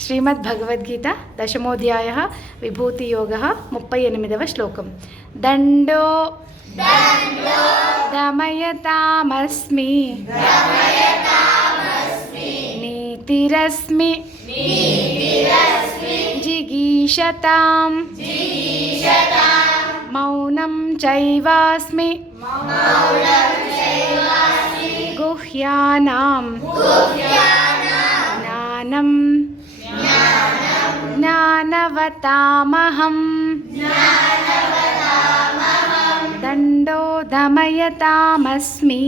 श्रीमद्भगवद्गीता दशमोऽध्यायः विभूतियोगः 38 श्लोकम्। दण्डो दमयतामस्मि नीतिरस्मि जिगीषताम् मौनं चैवास्मि गुह्यानां ज्ञानं ज्ञानवतामहम्। दण्डो दमयतामस्मि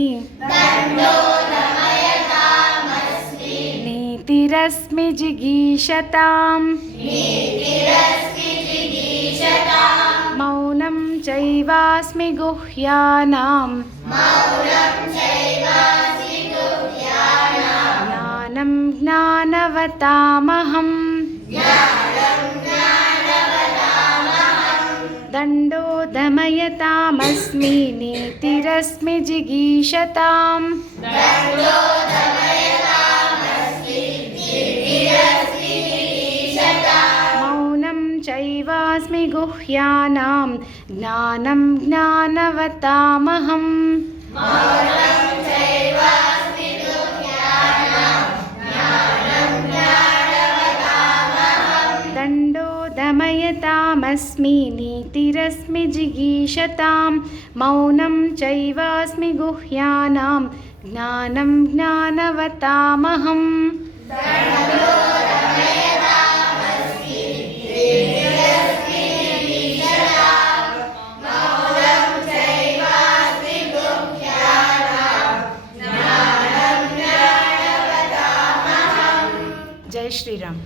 नीतिरस्मि जिगीषताम् मौनं चैवास्मि गुह्यानां ज्ञानं ज्ञानवतामहम्। दण्डो दमयतामस्मि नीतिरस्मि जिगीषताम् मौनं चैवास्मि गुह्यानां ज्ञानं ज्ञानवतामहम्। दण्डो दमयतामस्मि नीतिरस्मि जिगीषतां मौनं चैवास्मि गुह्यानां ज्ञानं ज्ञानवतामहम्। जय श्री राम।